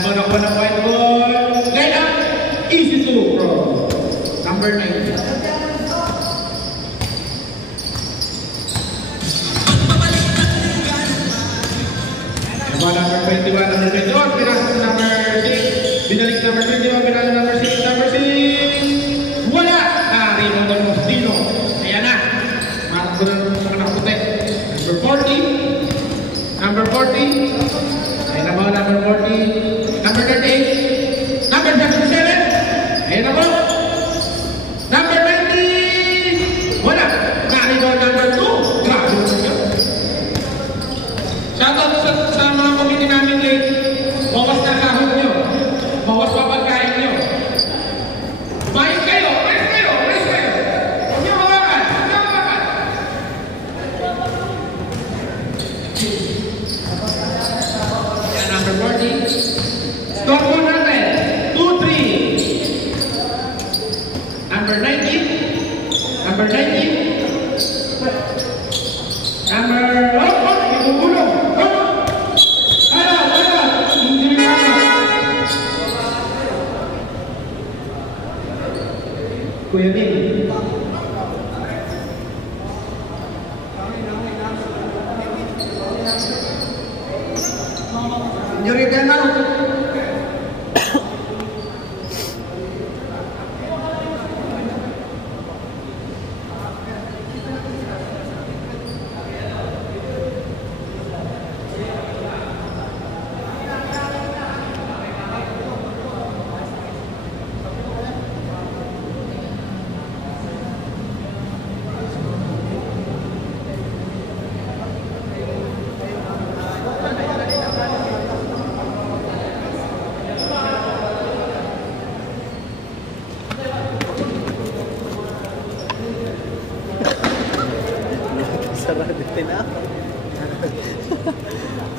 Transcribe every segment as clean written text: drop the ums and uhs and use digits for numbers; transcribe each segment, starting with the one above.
Pinabon ako ng white ball. Line up. Easy to pro. Number 9. Number 21, number 21, pinasok number 6. Binalik number 21, pinasok number 6. Number 6. Wala! Rebound ng Mostino. Ayan na. Marap ko na mga nakaputi. Number 40. Number 40. Ayan na po, number 40. Number 38. Number 77. Ayan na po. Number 20. Wala. Na-rebound number 2. Grabe naman yun. Shoutout sa mga committee namin late. Bawas na sahod nyo. Bawas pa pagkain nyo. Kumain kayo! Rest kayo! Rest kayo! Huwag nyo mawakan! Huwag nyo mawakan! Yan, number 40. Score po natin. 2-3. Number 19. Number 19. Number... ibubulong! Kuya Ning. Injury time out.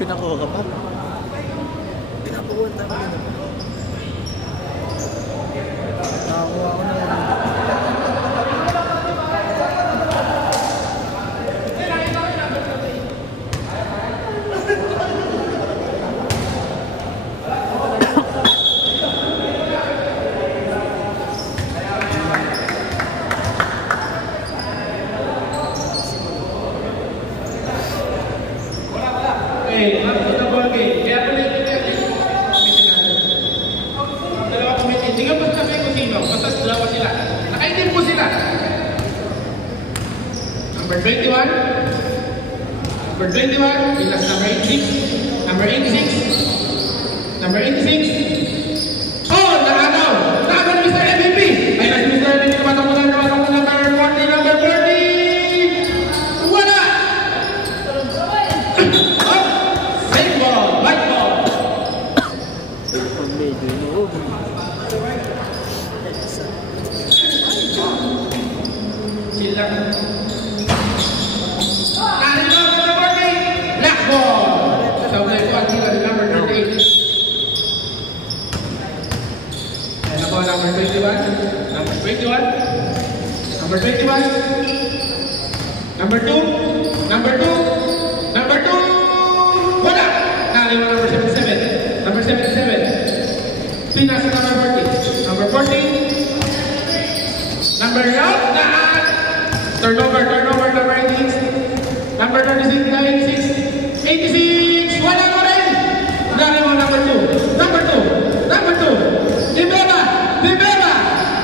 Pinakuha ka pa? Pinakuha ka pa? Nakakuha ko na yan. Number 21. Number 21. Bilas number 86. Number 86. Number 86. Oh, nakagaw! Nakagaw ni Mr. MVP! Ayun si Mr. MVP. Tumatang number 40. Number 40. Wala! Oh! Safe ball! White ball! Sila. Number 21. Number 21. Number 21. Number 2. Number 2. Number 2. Wala! Nakaliwa number 77. Number 77. Pinas number 40. Number 40. Number 9. Turnover. Turnover number 86. Number 36. 86. 86. Wala mo rin! Nakaliwa number 2. Number 2. Number 2. Ibeba! Rivera!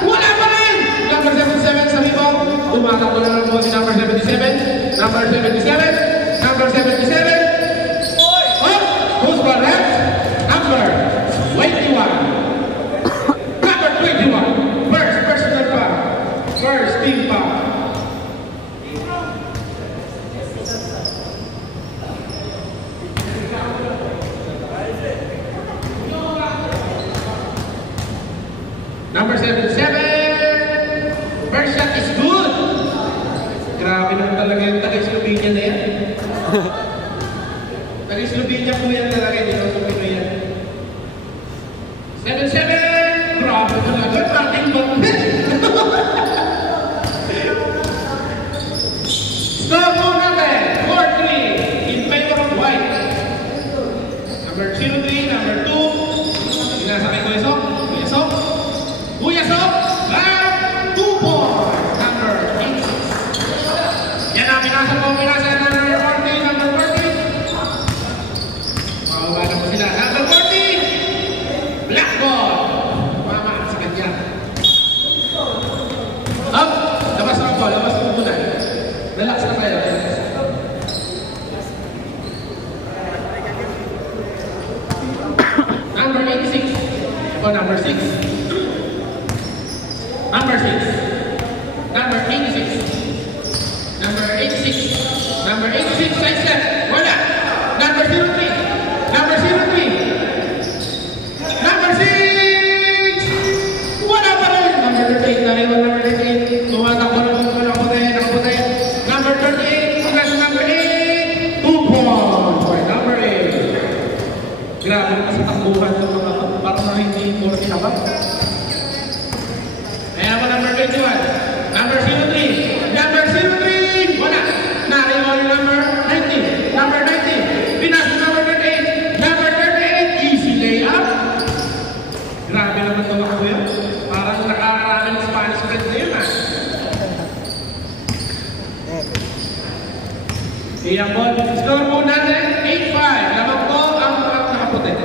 Wala pa rin! Number 77 sa rebound. Tumatakbo na lang po si number 77. Number 77. Number 77. Oh! Who's for left? Number 21. Number 21. First personal pa. First team pa. Number 77. First shot is good. Grabe naman talaga yung taga-Slovenia na yan. Taga-Slovenia po yan talaga. Hindi naman po Pinoy yan. 77. Grabe talaga. Starting ball. Score po natin. 4-3. In favor of white. Number 2-3. Number 2. Relax na kayo. Number 86. O, number 6. Number 6. Number 86. Number 86. Number 86. Side step. Wala. Number 03. Number 03. Number 6. Wala pa rin. Number 38. Nariwan number 38. Tumatakbo na po. Nakaputi. Number 38. Plus number 8. 2 points. By number 8. Grabe naman sa takbuhan ng mga parang na hindi mo rin sinabak. Ayan naman number 21. Number 03. Number 03. Wala. Nariwan yung number 90. Number 90. Pinas number 38. Number 38. Easy layup. Grabe naman ito ako yun. Parang nakakaralan ng Spanish friends na yun, ha? Iyan po. Score po natin. 8-5. Lamang po ang nakaputi.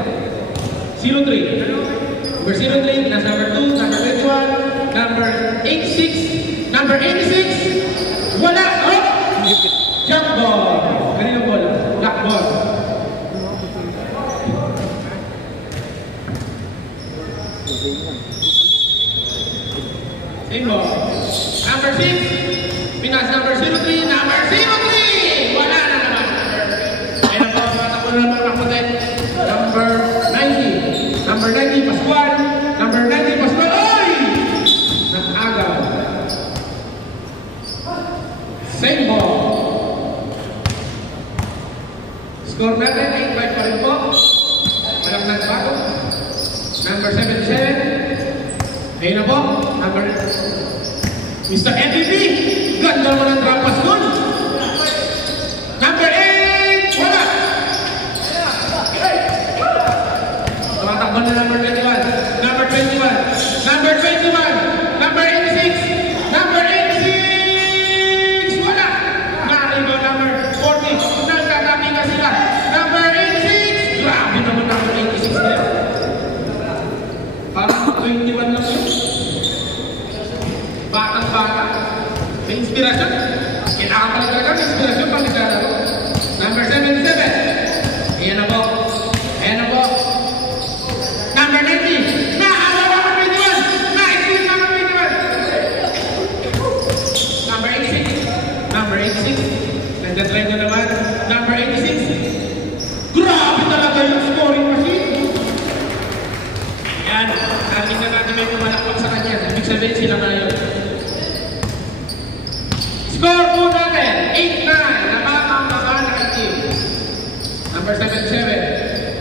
03. Number 03. Pinas number 2. Number 21. Number 86. Number 86. Wala. Oh! Jump ball. Kanino ball? Black ball. Same ball. Number 6. Pinas number 03. Number 03. Wala na naman. Ayan po. Matakbo na naman nakaputi. Number 90. Number 90. Pascual. Number 90. Pascual. Oy! Nag-agaw. Same ball. Score natin, 8-5 pa rin po. Walang nagbago. Number 77. Ayun na po. Number... Mr. MVP. Ganda mo ng trampas nun. Number 8. Wala. Tumatakbo na number 21. Number 21. Number 21. Number 86. Number 86. Wala. Nakariba number 40. Nagtatabi ka sila. Number 86. Grabe naman number 86 na yun. Parang 21 lang yun. Batang-bata. May inspirasyon. Kailangan pala talaga may inspirasyon pag naglalaro. Number 77. Ayan na po. Ayan na po. Number 90. Naawa number 21. Na-excuse number 21. Number 86. Number 86. Nagdadrive na naman. Number 86. Grabe talaga yung scoring machine. Ayan. Natin na natin may pumalakpak sa kanya. Ibig sabihin sila na yun. Score po natin. 8-9. Nakakamaga na team. Number 77.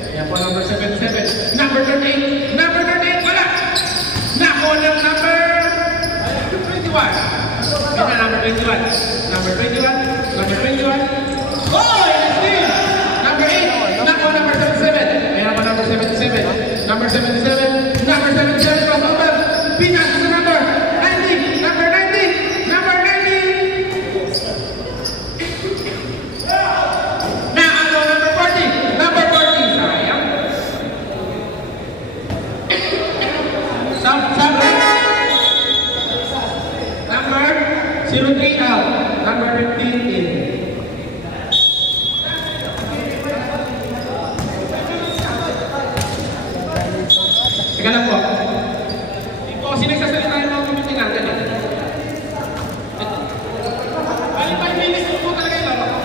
Ayan po number 77. Number 38. Number 38. Wala. Nako ng number 21. Ayan na number 21. Number 21. Number 21. Oh! Steal! Number 8. Nako number 77. Ayan po number 77. Number 77. Number 77. Crossover. Pinas sa number 90. Number 90. Number 90. Naano number 40. Number 40. Sayang. Number 03 out. Number 15 in. Teka lang po. Ito kasi nagsasalita yung mga committee natin eh. Bali 5 minutes po talaga yung laro.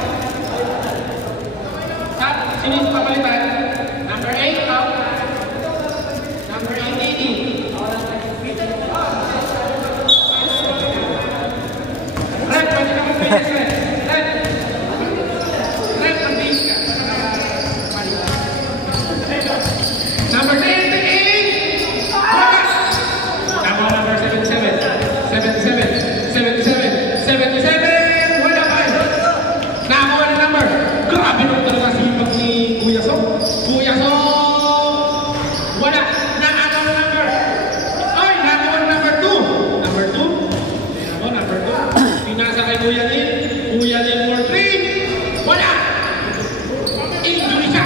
Sino yung papalitan? Number 8 out. Number 18 in. Red, pwede ka mag-finish red. Red. Red, mag-finish ka. Number 10. Number 77. 77. 77. 77. Wala pa. Nakakuha na number. Grabe naman talaga sipag ni Kuya So. Kuya So. Wala. Nakakuha na number. Ay, nakakuha na number 2. Number 2. Ayan ako, number 2. Pinasa kay Kuya Lin. Kuya Lin for 3. Wala. Injury siya.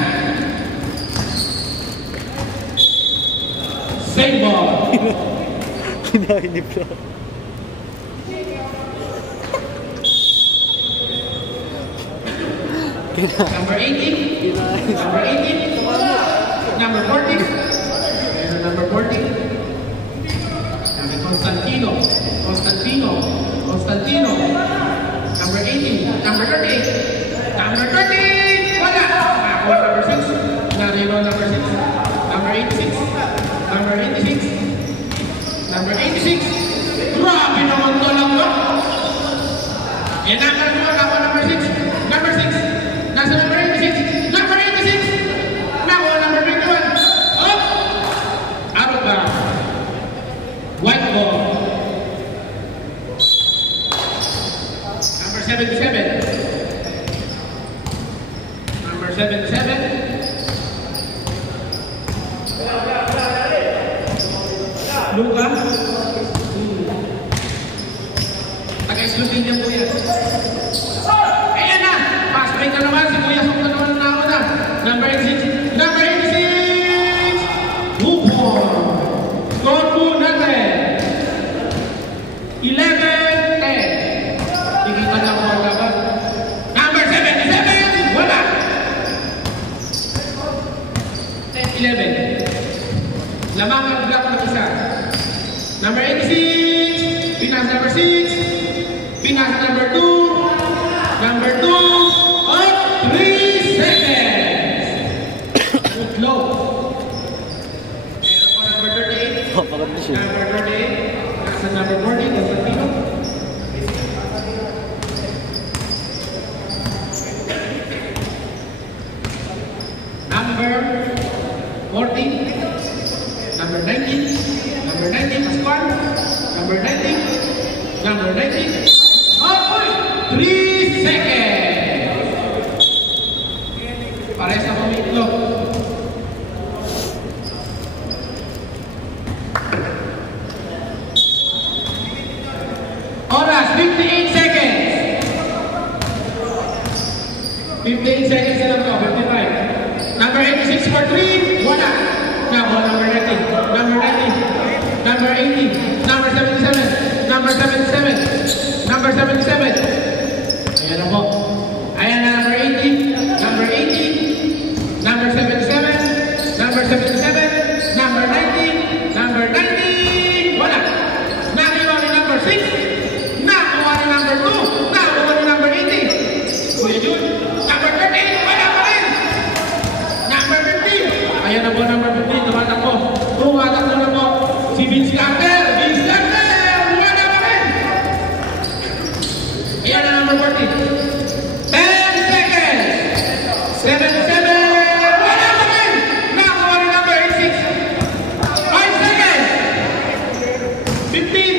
Save ball. Kinahinip siya. Number 18. Number 18. Number 40. And number 40. Constantino. Constantino. Constantino. Number 18. Number 38. Number 30. Wala. Number 6. Narino number 6. Number 86. Number 86. Number 86. Grabe naman to lang ba? Yan ang number 6. Number 6. Nasa number 86. Number 86. Nako, number 21. Up. Out of bounds. White ball. Number 77. Number 77. Luka. Taga-Slovenia niya po yan. Ayan na! Fast break na naman. Si Kuya Sok na naman na ako na. Number 86. Number 86! Lupon. Score po natin. 11-10. Tigitan lang po ang laban. Number 77! Wala! 10-11. Lamang ang block ng isa. Number 86. Pinas number 6. Pinas number 2. Number 2. Up 3 seconds. Low. Number 38. Number 38. Nasa number 40. Constantino. Number 40. Number 19. Number 19. Pascual. Number 19. Number 19. Up 3 seconds. Para sa pamilya. Oras, 58 seconds. 58 seconds na lang to, 55. Number 86 for 3, wala. Number 19, number 19, number 18, number 77, number 77, number 77. Ayan na po. Ayan na, number 18, number 18, number 77, number 77, number 19, number 19, wala. Nakuha ni number 6, nakuha ni number 2, nakuha ni number 18. Kuya Jun, number 13, wala pa rin. Number 15, ayan na po, number 15, tumatakbo. Tumatakbo na po si Vince Carter. Vince Carter, wala pa rin. Ayan na number 14. 10 seconds. 77, wala pa rin. Nakuha ni number 86. 5 seconds. 15.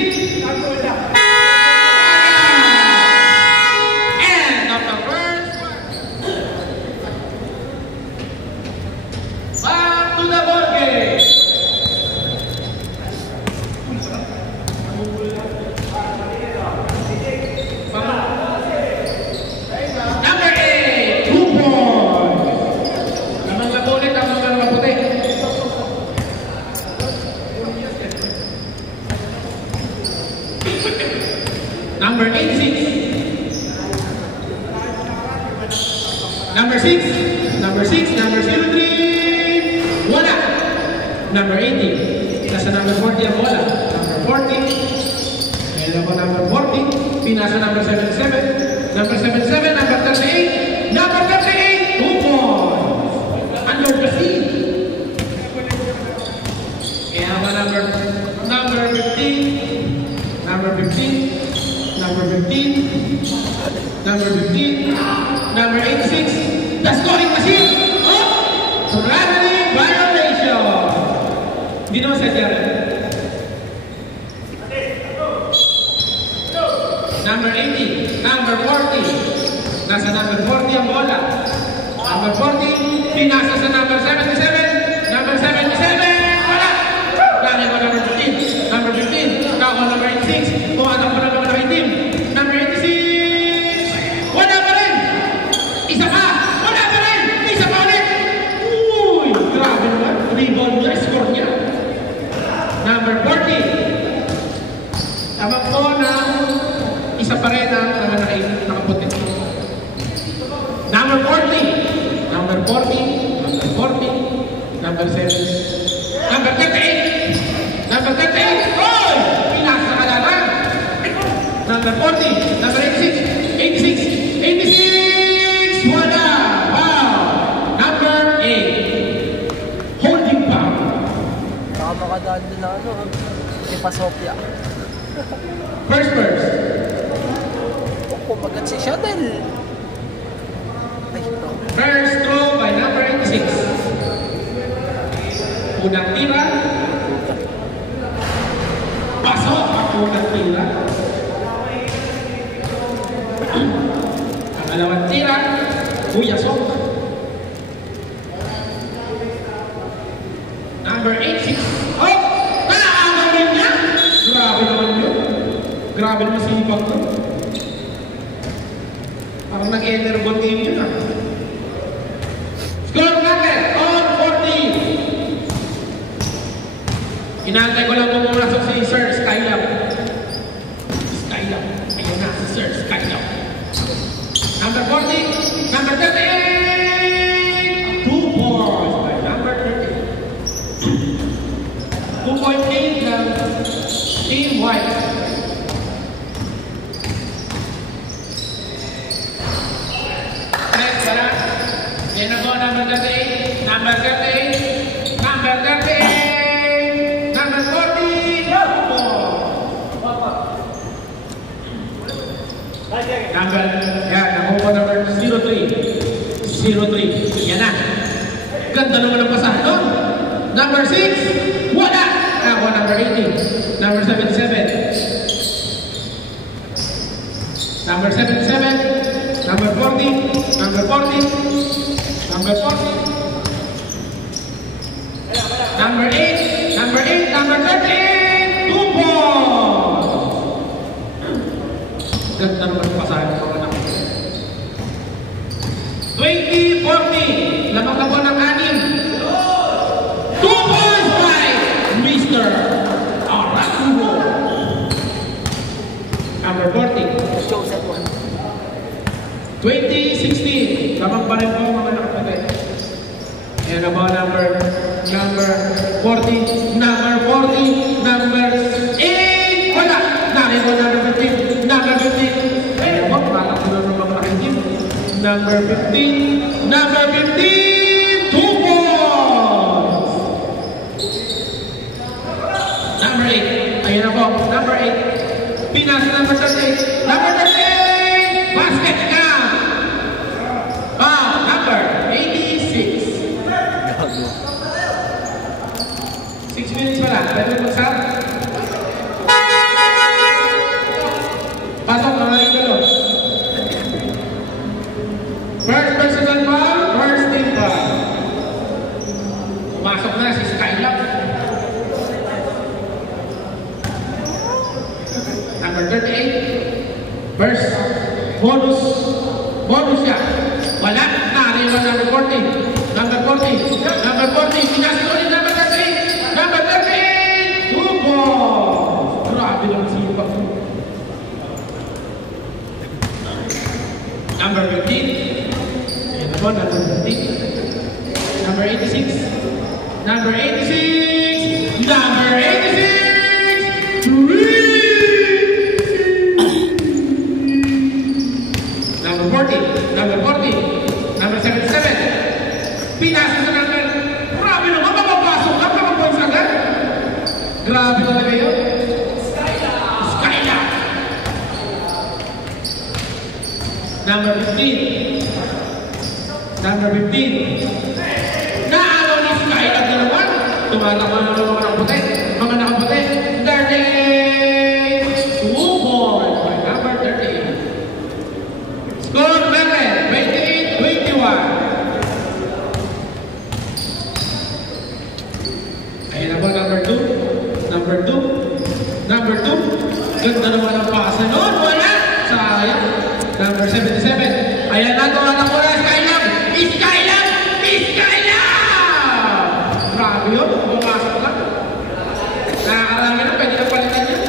End of the first one. Back to the ball game. Number 8, 2 points. Namang labulit ang mga maputi. Number 86. Number 6. Number 6. Number 03. Wala. Number 80. Nasa number 40 ang bola. Number 40. Ayan ako number 40. Pinasa number 77. Number 77. Number 38. Number 38. 2 points. Under the seat. Ayan ako number 15. Number 15. Number 15. Number 15. Number 86. The scoring machine. Oh! Traveling violation. Hindi naman sa dyan. Number 80. Number 40. Nasa number 40 ang bola. Number 40. Pinasa sa number 77. Number 77. Wala. Lagi ko number 15. Number 15. Kako number 86. Pumatak ko number 18. Number 86. Wala pa rin. Isa pa. Wala pa rin. Isa pa ulit. Uy. Grabe naman. Rebound niya. Score niya. Number 40. Tama po na isa pa rin ang nakaputi. Number 40. Number 86. 86. 86. Wala. Wow. Number 8. Holding back. Baka makadaan din na ano, si Pasopia. First verse. Kumagat si Chanel. Ay, ito. First throw by number 86. Unang tira. Pasok ang unang tira. Pangalawang tira. Buyasok. Number 86. Oh! Nakakagaling niya! Grabe naman yun. Grabe naman sipag to. Parang nag-energon team yun ah. Score natin on 40. Inaantay ko lang kung pumasok si Sir Skylab. Skylab. Ayan na si Sir Skylab. Number 40. Number 38. 2 points by number 38. 2-point lead ng Team White. Next, wala. Yan na po, number 38. Number 38. Number 38. Number 40. Number, yan, nakuha number 03. 03. Yan na. Ganda naman ang pasahan doon. Number 6. Wala. Nakuha number 18. Number 77. Number 77. Number 40. Number 40. Number 40. Number 8. Number 8. Number 38. 2 balls. Ganda naman ang pasahan ng mga anak. 20-40. Lamang na po ng 6. 2 points by Mr. Aracubo. Number 40. Joseph 1. 2016. Lamang pa rin po mga nakapatid. And about number 40. Number 40. Number 8. Wala. Narin ko number 15. Number 15. Ayun po. Makasunod ng mga team. Number 15. Number 15. 2 balls. Number 8. Ayun na po. Number 8. Pinas number 38. Number 38. Basket count. Number 86. 6 minutes pala. Pwede mo mag-sub? Pasok mga ikalot. First personal ball, first team ball. Pumasok na si Skylab. Number 38. First bonus. Bonus siya. Wala. Nariwan number 40. Number 40. Number 40. Pinasok ulit number 38. Number 38. 2 balls. Grabe lang sipa. Number 15. Ayan na po, number 15. Number 86. Number 86. Number 86. 3. Number 40. Number 40. Number 77. Pinasok na number. Grabe naman, mapapasok ka, mapapapons agad. Grabe talaga yun. Skylab. Number 15. Number 15. Naalaw ni Skylab na naman. Tumatakbo na naman mga nakaputi. Mga nakaputi. 38. 2 points by number 38. Score natin. 28-21. Ayan na po, number 2. Number 2. Number 2. Ganda naman ang pasa noon. Wala. Sayang. Number 77. Ayan na, tumatak po na. Skylab! Skylab! Skylab! Grabe yun. Pumasok lang. Nakakarami na. Pwede na palitan yun.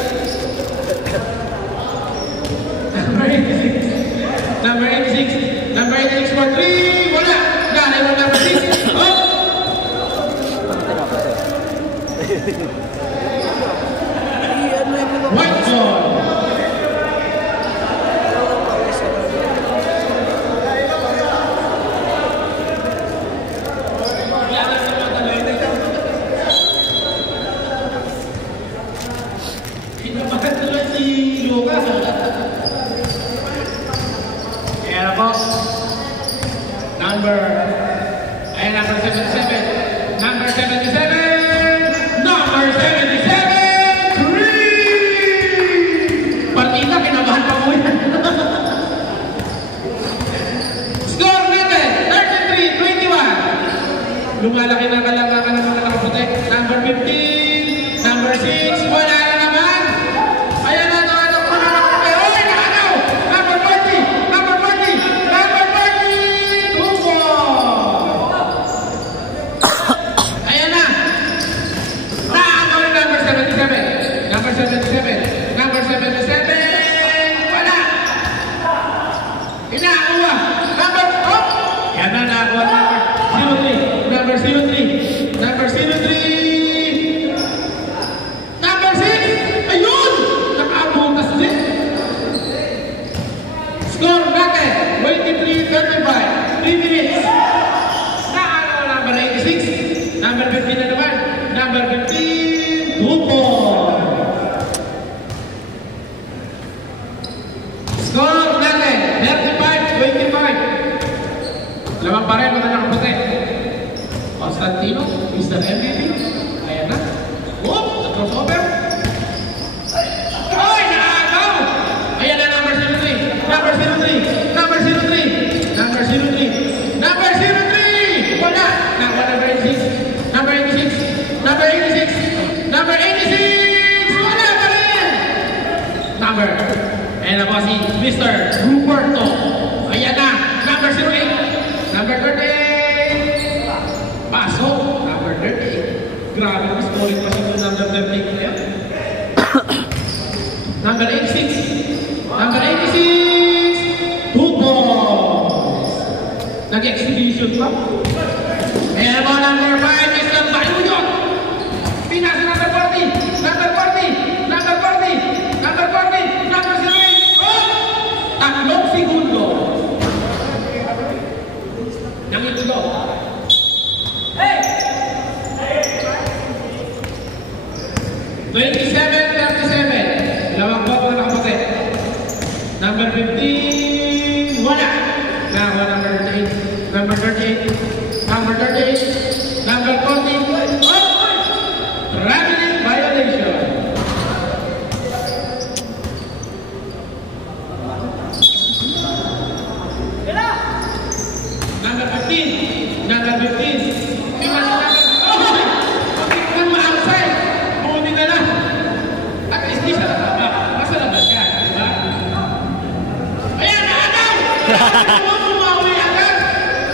Number 86. Number 86. Number 86 for 3. Wala. Gana yung number 6. Oh! White zone. Number 77. Number 77. Number 77. 3. Partida, kinabahan pa mo yan. Score natin, 33-21. Lumalaki na kalangakan ng mga nakaputi. Number 15. Number 6. Wala na naman. Ayan na, nakalak mo na nakaputi. Uy, nakanaw. Number 40. Number 40. Number 40. 2 balls. Ayan na. Nakakaw ni number 77. Number 77. Number 77. Wala. Inakuha. Number, oh! Yan na, nakakuha number 03. Number 03. Number 03. Number 6. Ayun! Nakabutas din. Score natin. 23-35. 3 minutes. Nakakakuha number 86. Number 15 na naman. Number 15. 2 points. Score natin. 35-25. Lamang pa rin, mga nakaputi. Constantino, Mr. MVP. Ayan na. Whoop! Crossover. Ay, nakakaw! Ayan na, number 03. Number 03. Number 03. Number 03. Number 03! Wala! Number 86. Number 86. Number 86. Number 86! Wala pa rin! Number. Ayan na po si Mr. Ruperto. Ayan na. Number 08. Number 38. Pasok. Number 38. Grabe, mas scoring pa siya number 38 na yan. Number 86. Number 86. 2 balls. Nag-exhibition pa. Ayan mo, number 5. Mr. Bayuyot. Pinas number 40. Number 40. Number 40. Number 40. Number 08. Oh! Tatlong segundo. Nangitulo. Hey! 27-37. Dalawang ball na nakaputi. Number 15. Wala. Nakakuha number 38. Number 38. Number 38. Number 40. Oh! Traveling violation. Number 15. Number 15. Pinas number. Oh! Ang ma-outside. Muni na lang. At least di siya natama. Masa labas yan, di ba? Ayan, nakagaw! Umawi agad.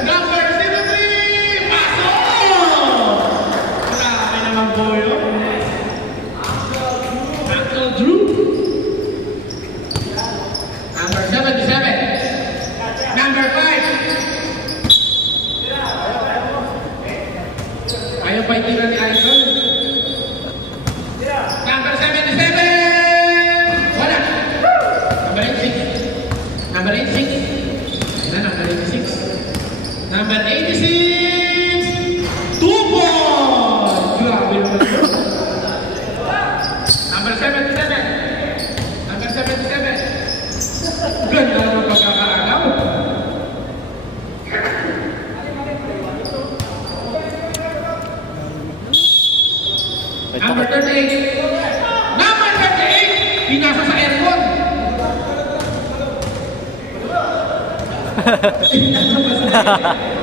Number 03. Pasok! Grabe naman po yun. Uncle Drew. Number 77. Number 5. Ayaw pa itira ni Icon. Number 77! Wala! Number 86. Number 86. Ayan na, number 86. Number 86! 2 balls! Grabe naman yun. Number 77. Number 77. Ganda naman pagkakaagaw. Number 38. Number 38. Pinasa sa aircon.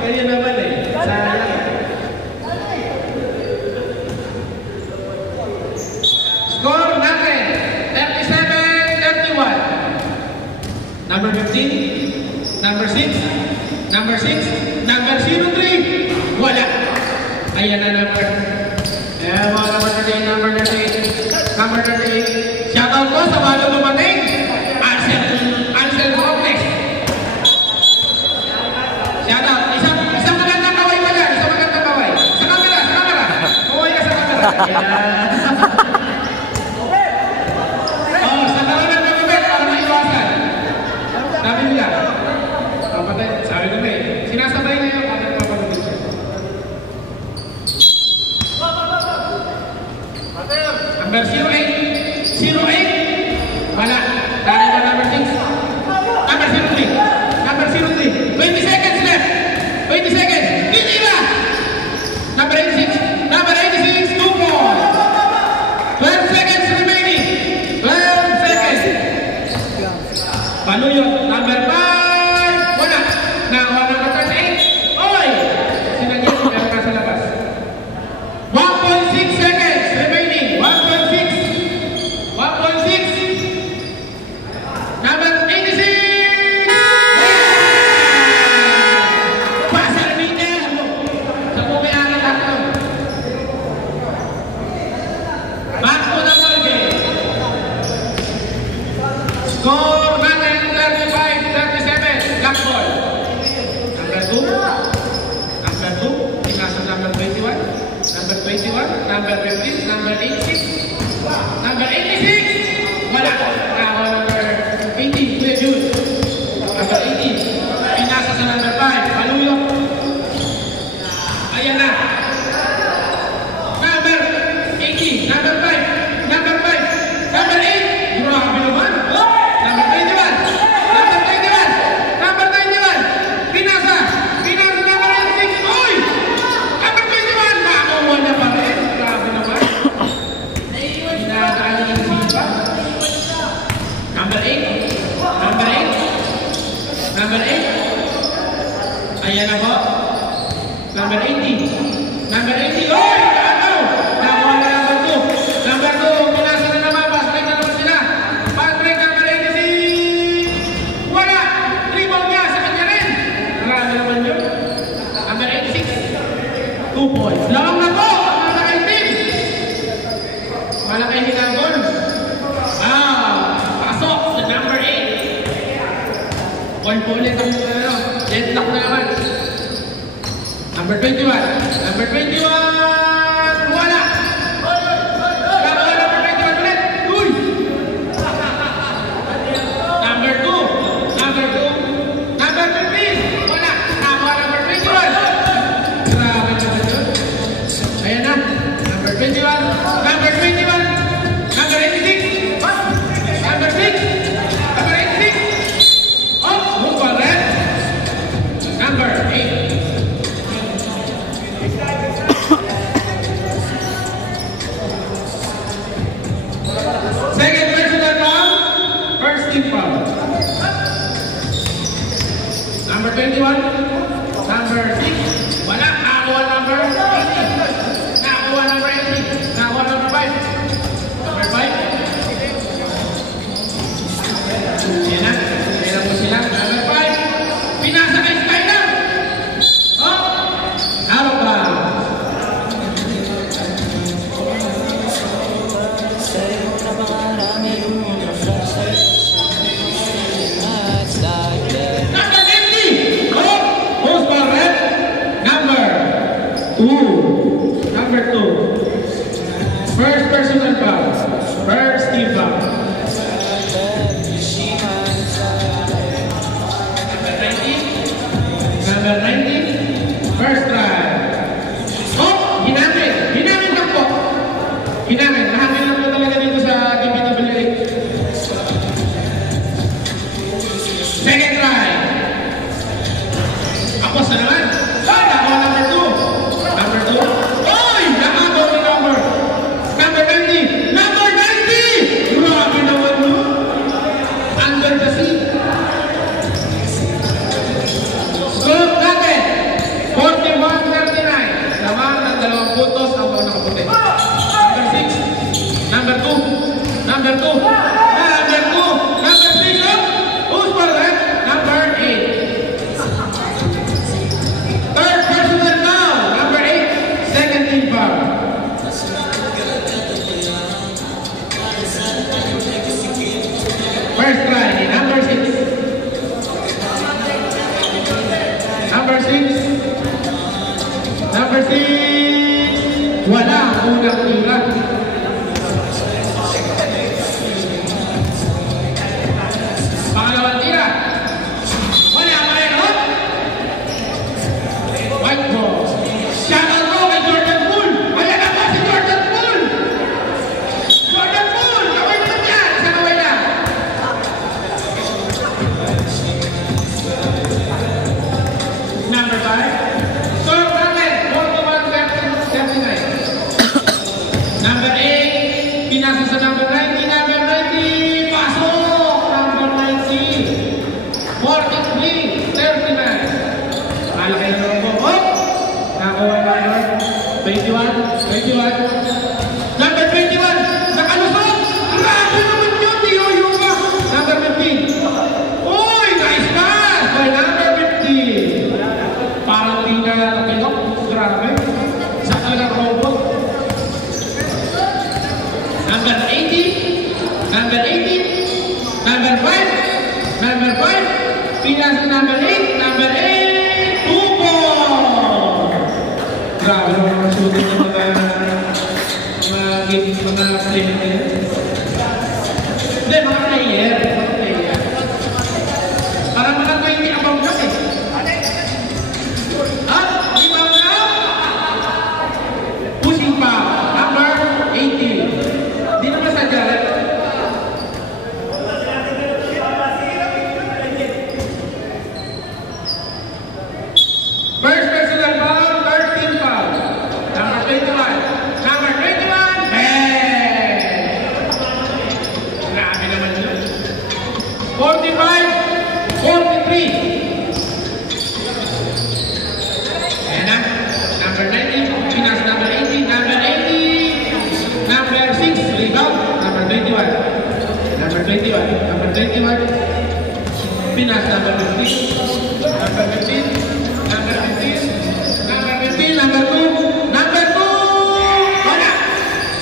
Kaya naman eh. Sayang. Score natin. 37-31. Number 15. Number 6. Number 6. Number 03. Wala. Ayan na number. Ayan mga number 38, number 38. Number 38. Shoutout ko sa bago dumating. Ansel Robles. Shoutout. Isang magandang kaway pa dyan. Isang magandang kaway. Sa camera, sa camera. Kaway ka sa camera. Ayan. Oh, sa kawanan ng gabit para maiwasan. Sabi nila. Kapatid, sabi nila eh. Sinasabay na yun. Kapatid papagabit siya. Number 08. 08. Wala. Dahil ba number 6? Number 03. Number 03. 20 seconds left. 20 20 seconds. Hindi ba? Number 86. Number 86, 2 points. 12 seconds remaining. 12 seconds. Paluyot. Number 5. Wala. Nakuha number 38. Oy! Sinagyan. Meron ka sa labas. 1.6 seconds remaining. 1.6. 1.6. Number 86. Pasar meter. Sa buhay aral ako. Back to the ball game. Score 135-37. Black ball. Number 2. Number 2. Pinasa number 21. Number 21. Number 15. Number 86. Number 86. Wala. Number 80. Kuya Jules. Number 80. Pinasa sa number 5. Paluyok. Ayan na. Number 80. Number 5. Number 5. Number 8. Grabe naman. Number 21. Number 21. Number 21. Pinasa. Pinasa number 86. Uy! Number 21. Makuha na pa rin. Grabe naman. Pinasaan niya ng sipa. Number 8. Number 8. Number 8. Ayan na po. Number 80. Number 80. Oy! Ano? Nakuha na number 2. Number 2. Pinasa na naman. Pass break na naman sila. Pass break number 86. Wala. Rebound niya sa kanya rin. Marami naman yun. Number 86. 2 points. Lawang na po. Ang malaki team. Malaki hinagol. Pasok sa number 8. Ball po ulit ang deadlock na naman. Number 21. Number 21. Wala. Nakuha number 21 ulit. Uy! Number 2. Number 2. Number 15. Wala. Nakuha number 21. Grabe naman yun. Ayan na. Number 21. Number 21. Number 86. Number 6. Number 86. Oh, move on, red. Number 8. Second personal foul, first team foul. Number 21, number 6, wala, nakuha number 80, nakuha number 80, nakuha number 5, number 5. Yan na, kailan mo sila, number 5, pinasa kay Skyler. Oh, out of bounds. Number 50. Oh, who's ball red? Number 2. Number 2. First personal foul. First team foul. Number 19. Number 19. First try. Oh, ginamit. Ginamit lang po. Ginamit. Nahamil lang po talaga dito sa DPWA. Second try. Apos na naman. Oh, nakuha number 2. Number 2. Oy! Nakabaw ni number. Number 90. Number 90! Grabe naman mo. Under the seat. Score natin. 41-39. Naman ng 2 puntos ang mga nakaputi. Number 6. Number 2. Number 2. Number 2. Number 6. Who's for that? Number 8. Third personal foul. Number 8. Second team foul. First try. Number 6. Number 6. Number 6. Wala. Unang tira. Pangalawang tira. Wala. Mayroon. White ball. Shout out mo kay Jordan Poole. Ayan na po si Jordan Poole. Jordan Poole. Kaway na yan. Sa kaway na. Number 5. Nakalaki na naman po. Oh! Nakakuha na yun. 21. Number 21. Nakalusot! Grabe naman yun! Tiyoyo ka! Number 15. Uy! Nice pass! By number 15. Parang di na nakilok. Grabe. Sa talagang robot. Number 80. Number 5. Number 5. Pinas number 8. Number 8. 2 ball. Grabe naman ang shooting ng mga streaming na yan. Hindi, mga player. Parang mga 20 abang dyan eh. At, ibang na. Pushing pa. Number 18. Di naman sadya. First personal foul, 13 foul. Number 21. Number 21. Hey! Grabe naman yun. 45, 43. Ayan na. Number 19. Pinas number 18. Number 80. Number 6. Rebound. Number 21. Number 21. Number 21. Pinas number 15. Number 15. Number 15. Number 15. Number 2. Number 2. Wala.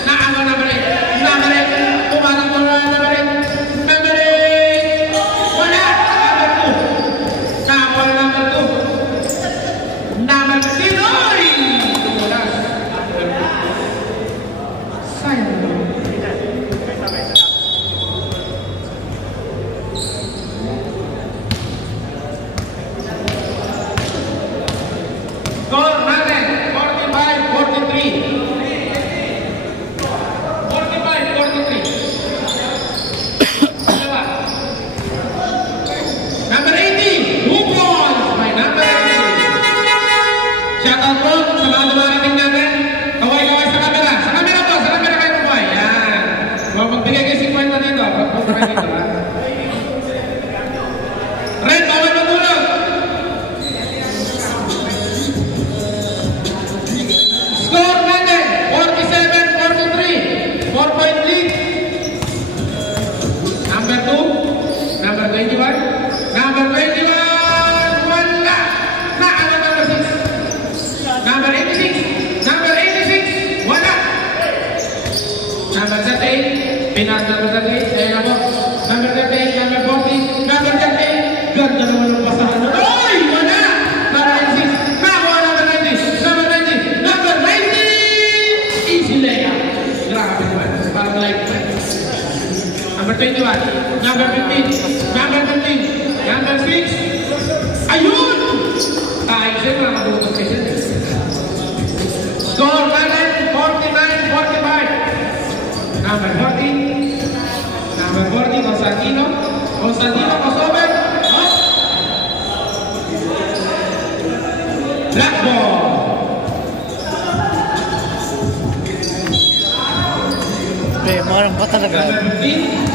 Naawa number 8. Number 8. Pumarang wala number 8. Number 8. Wala. Number 2. Naawa number 2. Number 15. Oy! Wala. Sayang naman. Score natin, 45-43. 45-43. Dalawa. Number 80, 2 points by number 80. Shoutout po sa mga dumarating natin. Kaway-kaway sa camera. Sa camera po, sa camera kayo po. Yan. Huwag magbigay kayo 50 dito. Pagpunta kayo dito, ha? Red, bawal matulog. Score natin, 47-43. 4-point lead. Number 2. Number 21. Number 21. Wala. Naawa number 6. Number 86. Number 86. Wala. Number 38. Pinas number 38. Ayan na po. Number 38. Number 40. Number 38. Ganda naman ang pasahan. Oy! Wala. Number 86. Naawa number 90. Number 90. Number 90. Easy layup. Grabe naman. Parang like Number 21. Number 15. Number 15. Number 6. Ayun! Tayo siya mga madutot kasi. Score natin, 49-45. Number 40. Number 40, Constantino. Constantino, crossover. Up. Black ball. Marang pa talaga. Number 15.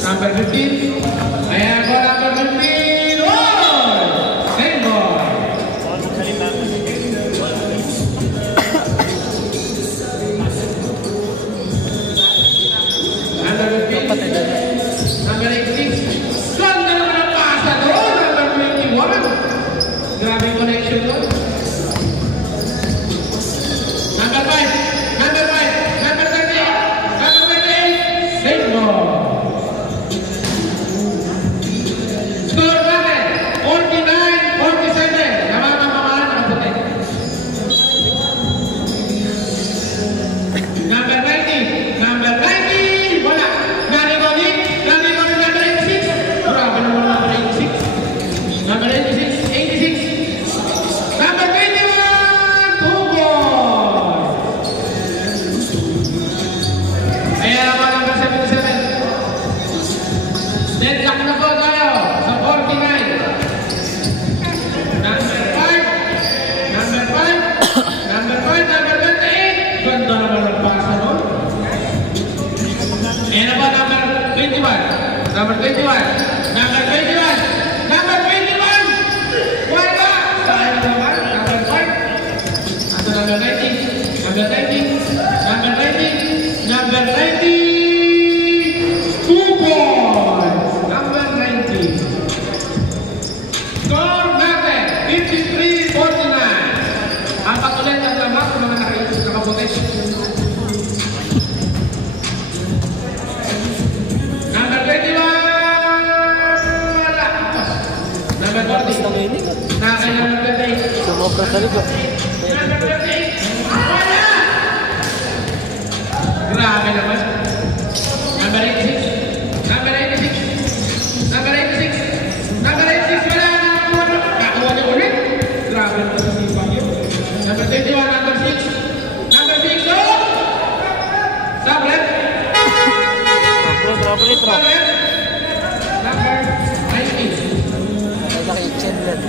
Number 15. Ayan po, number 15. Oh! Same ball. Number 15. Number 86. Ganda naman ang pasa doon. Number 21. Grabe connection doon. Number 5. Number 5. Number 38. Number 38. Same ball. Score natin, 49-47. Namamamamaan ang puti. Number 90. Number 90. Wala. Narigonin. Narigonin number 86. Grabe naman number 86. Number 86. 86. Number 21. 2 balls. Ayan ako number 77. Dead lock na po tayo sa 49. Number 5. Number 5. Number 5. Number 28. Ganda naman ang pasa nun. Ayan na po number 21. Number 21. Number 21. Number 21. Wala. training. Nakakailangan ka tayo. Sumobra talaga. Number 38. Wala! Grabe naman. Number 86. Number 86. Number 86. Number 86. Wala na nakuha na. Nakuha niya ulit. Grabe naman sa sipang yun. Number 21. Number 6. Number 6. Oh! Stop left. Drop. Stop left. Number 19. Ay, naki-extend lang.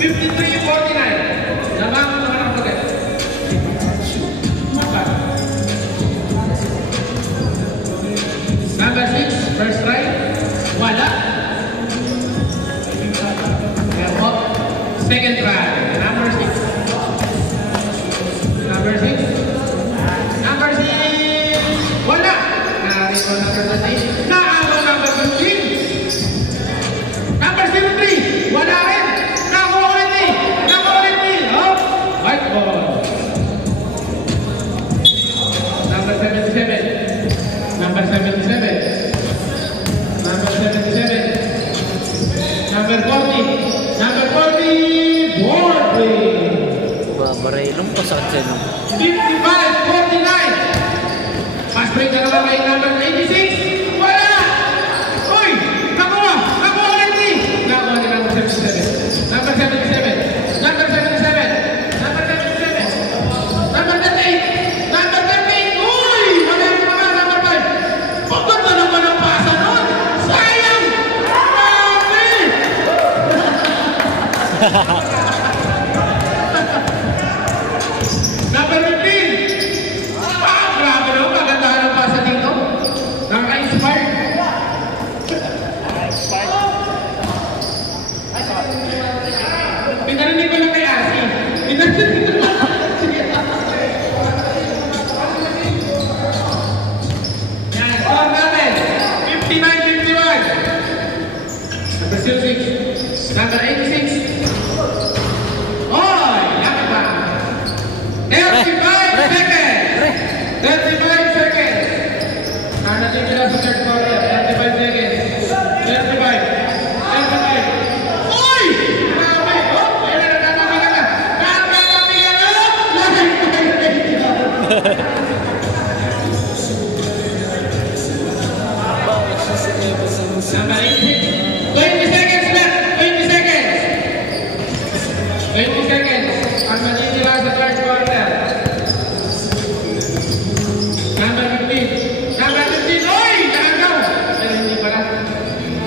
53-49. Lamang naman ang pagkat. Number 6, first try. Wala. Second try. Number 6. Number 6. Number 6. Wala. Narito number 13. Naawa number 15. Number 03. Wala rin. Nakuha ulit ni. Nakuha ulit ni. Oh. White ball. Number 77. Number 77. Number 77. Number 40. Number 40. Boarding. Barelong pa sa kanila. 55-49. Fast break na naman kay number 86. Wala! Uy! Nakuha! Nakuha ulit ni! Nakuha ni number 77. Number 77. Number 77. Number 77. Number 38. Number 38. Uy! Wala yung mga number 5. Pagod na naman ang pasa nun! Sayang! Grabe! Number 15. Grabe naman. Magandahan ang pasa dito. Nakaka-inspire. Pinarinig ko lang kay Asi. Pinarinig ko lang. Yan. Score natin. 59-51. Number 06. Number 86. Oy! Lapit ba? 35 seconds! 35 seconds! Natitira sa third quarter. 35 seconds. 35. 35. Uy! Grabe! Oh! Ayun na, nakakapigan na! Nakakapigan na! Number 86. 20 seconds left! 20 seconds! 20 seconds. Ang matitira sa third quarter. Number 15. Number 15. Oy! Nakagaw! Ay, hindi pala.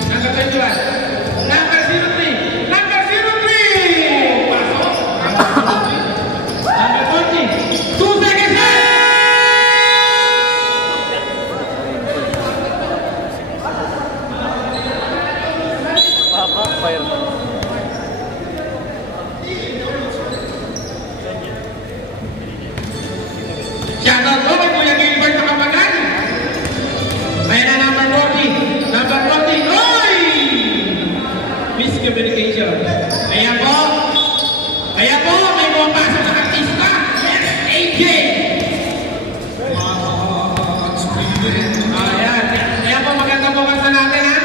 Number 21. Number 03. Number 03! Pasok! Number 40. 2 seconds left! Fire. Shoutout po kay Kuya Gilbert na Kapagan. Ayan na number 40. Number 40. Oy! Miscommunication. Ayan po. Ayan po. May pumapasok na artista. AJ. Ayan. Ayan po. Maganda po kanta natin ha.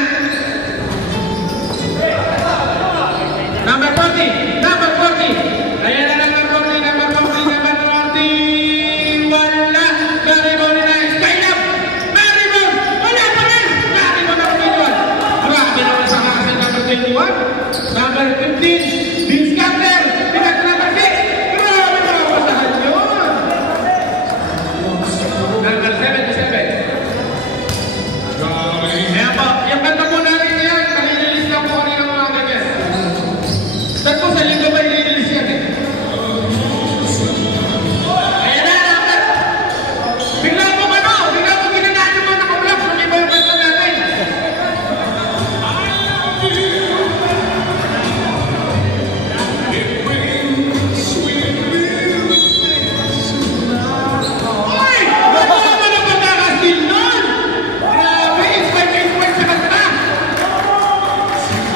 Number 40. Number 40. Ayan na number 40. Number 40. Number 40. Wala. Maribon na. Skylab. Maribon. Wala pa rin. Maribon na kumituan. Grabe naman sa kasi number 21. Number 15. Vince Carter. Pinag number 6. Grabe naman pasahan yun. Number 77. Ayan po. Yung banda po natin yan. Kalililis lang po kanina mga ganyan. Saan po sa linggo ba ilililis yan eh? Ayan na, number. Bigla po ano? Bigla po ginanaan yung mga nakablog. Hindi ba yung banda natin? Uy! Ano naman ang pagkakasil nun? Grabe, inspire sa kanta.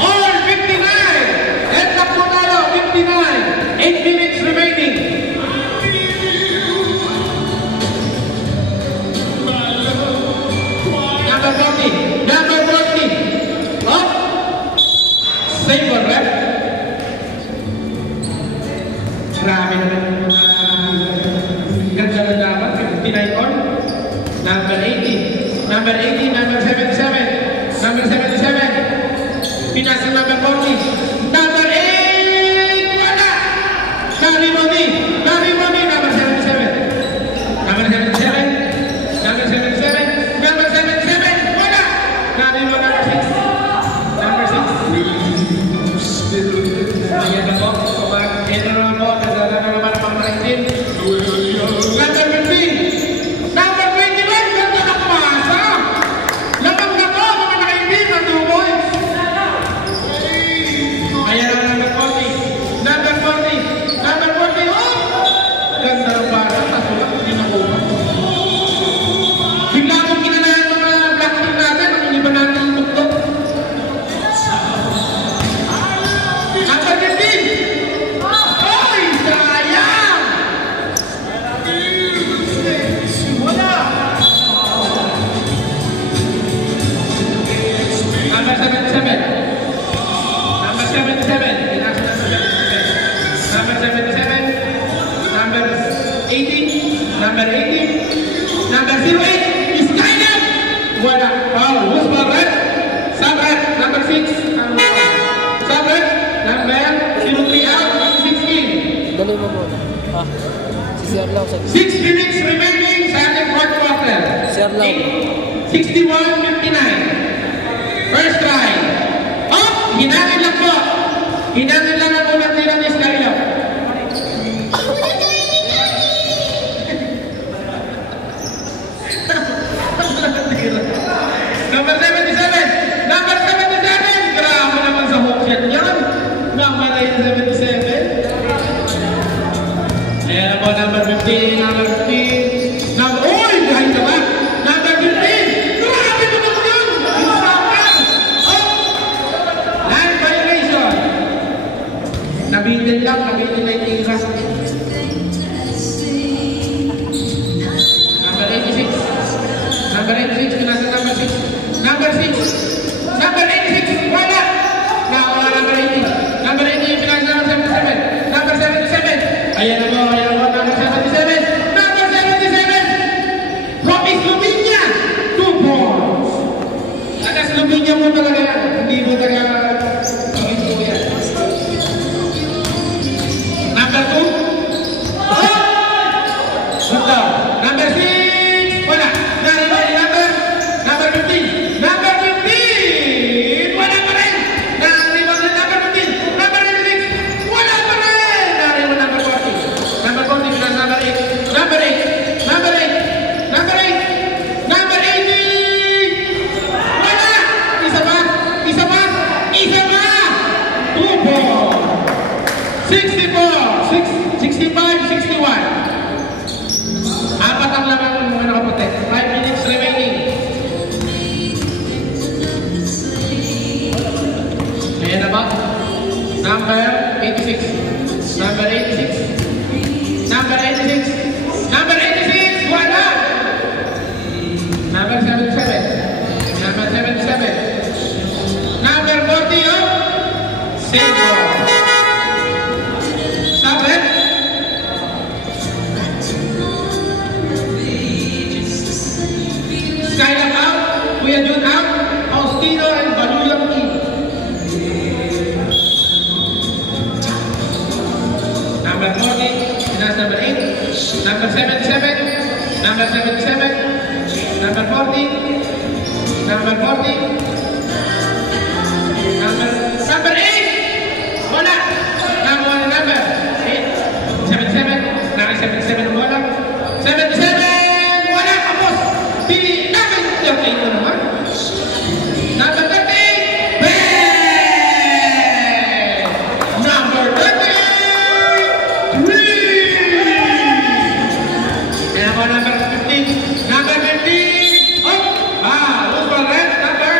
All 59. Heads up po tayo, 59. 8 minutes remaining. Number 40. Number 40. Up. Saber, left. nasa number 40. Number 8, wala! Gary Moni, number 77. Number 77, number 77, number 77, wala! Gary Moni, number 6. Number 6. Ayan na po, ito na po, nadala na naman ang mga maraitin. Number 15, number 21, ganda na kumasa. Lamang na po, mga nakaibigan, 2 points. Ayan ang number 40, number 40, number 40, oh! Ganda ng bata, nasulak, hindi nakuha. Bigla akong kinalayan mga black team natin, ang hindi ba natin ang tuktok? Number 15! Ay, sayang! Wala! Number 77. Number 77. Pinasa na 77. Number 77. Number 18. Number 18. Number 08. Is Kaya! Wala. Oh, who's Sabret? Sabret. Number 6. Sabret. Number 03 out. 16. Dali mo muna. Ah, si Sir lang sa 6 minutes remaining sa ating fourth quarter. Sir lang. 61-59. First try. Oh! Hinangin lang po. Hinangin lang ang unang tira ni Skylo. Number 77. Number 77. Grabe naman sa hook shot yan. Number 77. Ayan na po, number 15, number 15. Uy! Dahil ka ba? Number 15! Grabe naman yun! Isapan! Oh! Line violation. Nabitin lang na yung tira. Number 86. Number 86, pinasa number 6. Number 6. Number 86, wala! Wala number 80. Number 80, pinasa number 77. Number 77. Ayan na po, number 77. Number 77. From Slovenia. 2 points. Taga Slovenia mo talaga yan. Hindi mo taga ito yan. Number 2. Oh! Ganda. Number 6. Wala. Number 15. Number 15. Wala pa rin. Number 15. Number 86. Wala pa rin. Number 40. Number 40 plus number 8. Number 8. Number 8. Number 8. Number 80. Wala. Isa pa. Isa pa. Isa pa. 2 points. 64. 65. 61. Apat ang laman ng mga nakaputi. 5 minutes remaining. Ayan na ba? Number 86. Number 86. Number 86. Number 86. Wala! Number 77. Number 77. Number 40. Oh! Silver. Sabret. Skylar out. Kuya Jun out. Faustino and Baluyang in. Number 40, that's number 8. Number 77, number 77, number 40, number 40, number 8. Wala. Number 8. 77, naka 77 wala. 77, wala ka boss. Pili namin. Okay ito naman. Number 30, bang! Number 30. Number 15. Number 15. Oh! Who's for red? Number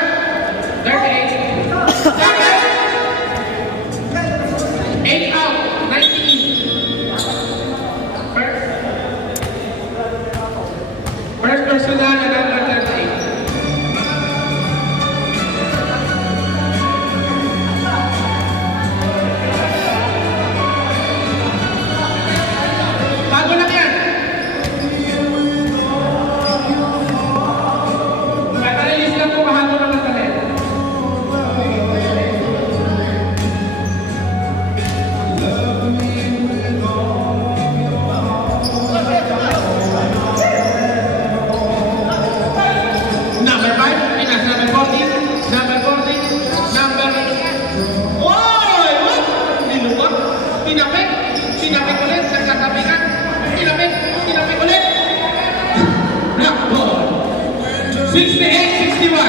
51.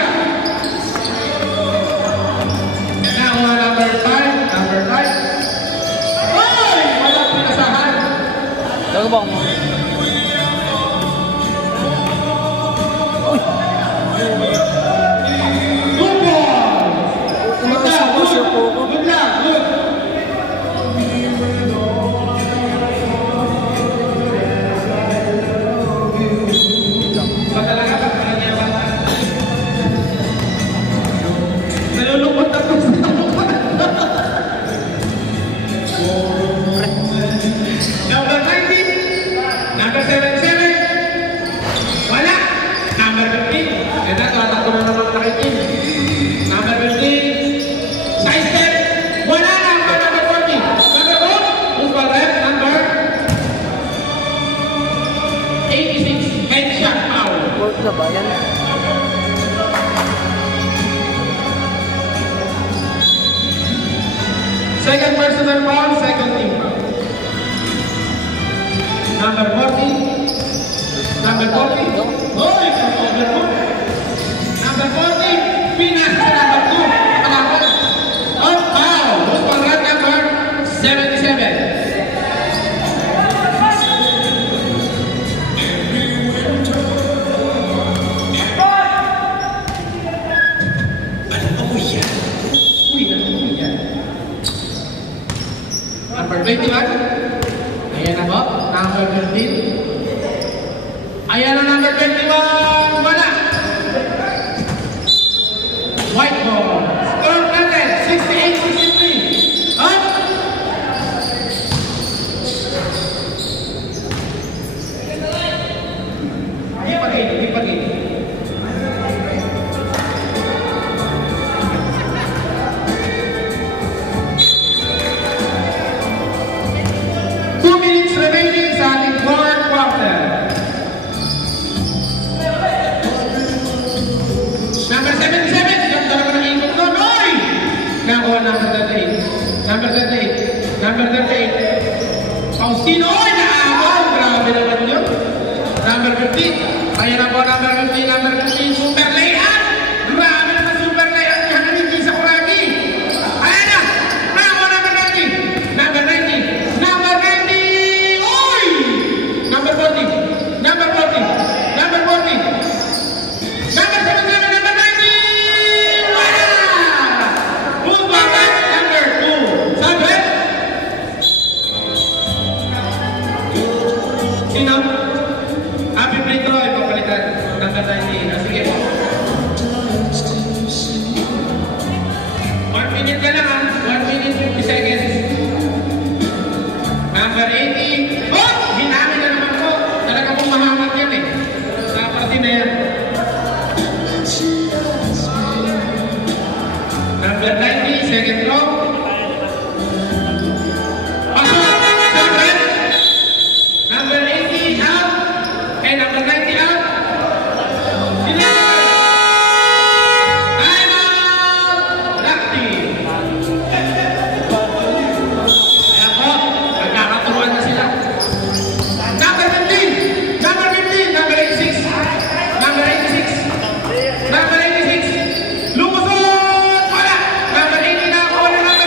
Nakuha number 5. Number 5. Oy! Walang pinasahan. Dagbang mo. Good ball! Good luck, good. Patalaga ba? Nalulungkot ako sa number 90, number 77, wala. Number 15, kaya natatakbo na naman nakitin. Number 15, size 10, wala. Number 40, number 4, who's correct? Number 86, headshot power. Work na ba yan? Second personal foul, second team foul. Number 40. Number 40. Oh, number 40. Pinas sa number 2. Kalaban. Out foul. Who's correct? Number 77. Number 21. Ayan na po. Number 15. Ayan na number 21. Wala. White ball. Score natin. 68-63. Up. Ipagin. 2 minutes remaining sa ating fourth quarter. Number 77, yung talaga ng ikot doon. Oy! Nakuha number 38. Number 38. Number 38. Faustino, oy! Naamal! Grabe naman yun. Number 15. Ayan na po, number 15. Number 15. Super layup! Grabe naman super layup. Yan na rin sa Kuragi. Ayan na! Nakuha number 90. Number 90. Number 90. Oy! Number 40. Number 40. Number 40. Number 77. Number 90. Wala! Who's back? Number 2. Sabi? Sino? Happy play ko. Ipapalitan. Number 90. Sige po. 1 minute ka lang ha. 1 minute 50 seconds. Number 80. Oh! Hinami na naman po. Talaga pong mahamat yan eh. Sa party na yan. Number 90, second row. Pasok! Second. Number 80, out. Number 90, out. Deliver! Time out! Black team. Ayan po. Magkakaturuan na sila. Number 15. Number 15. Number 86. Number 86. Number 86. Lumusot! Wala! Number 80 na ako. Number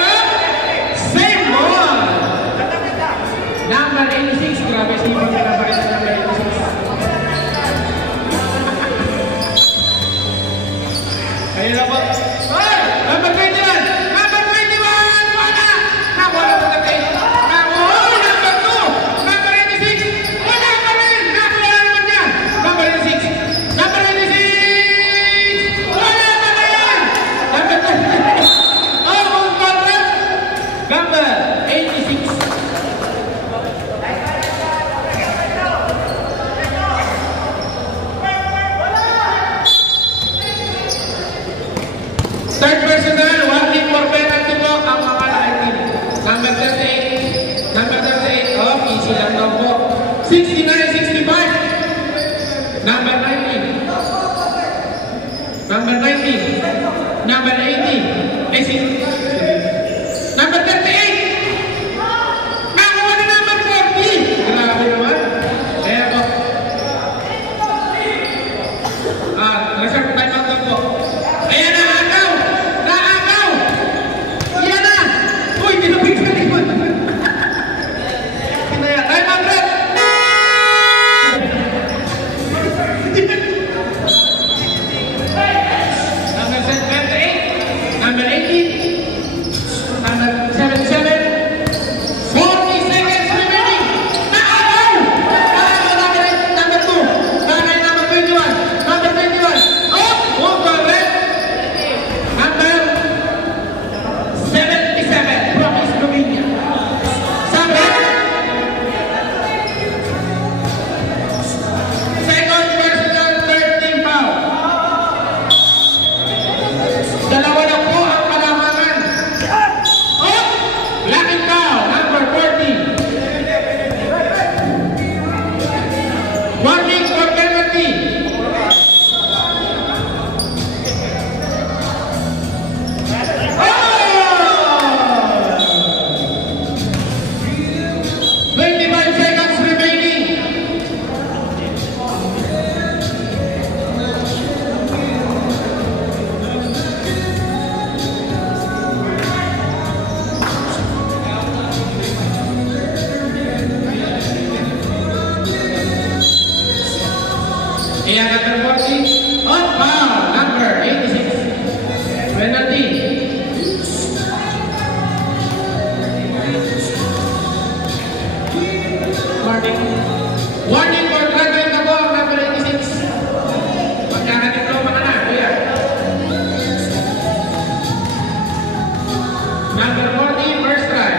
Number 40, first try.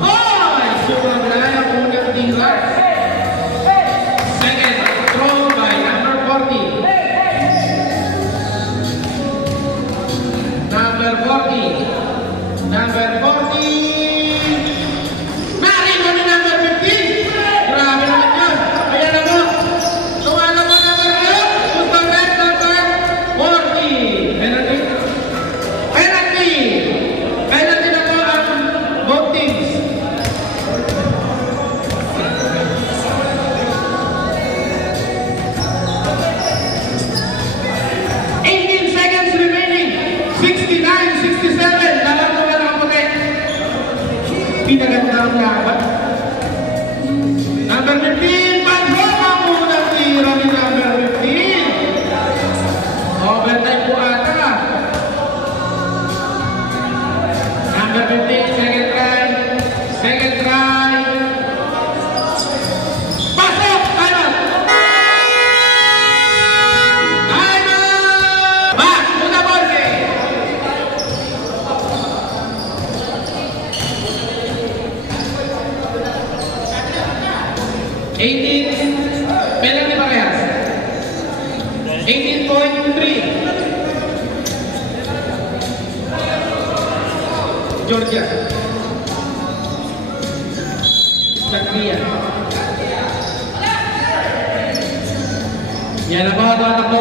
Oh! Sumagray ang unang tira. Second throw by number 40. Number 40. Number 40. Narito ni number 15. Grabe naman yun. Ayan na mo. Tumala mo number 2. Gusto red number 40. Penalty. Penalty. Penalty na po ang both teams. Seconds remaining. 69, 67. Dalam mo na nakaputi. Pinaganda ang laban. Number 15. Panropa muna tira ni number 15. Overtime po ata. Number 15. Second try. Second try. Pasok! Time out! Time out! Back! Una Borge! 18, penalty parehas. 18.3. Georgia. Latvia. Yan na po,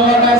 mga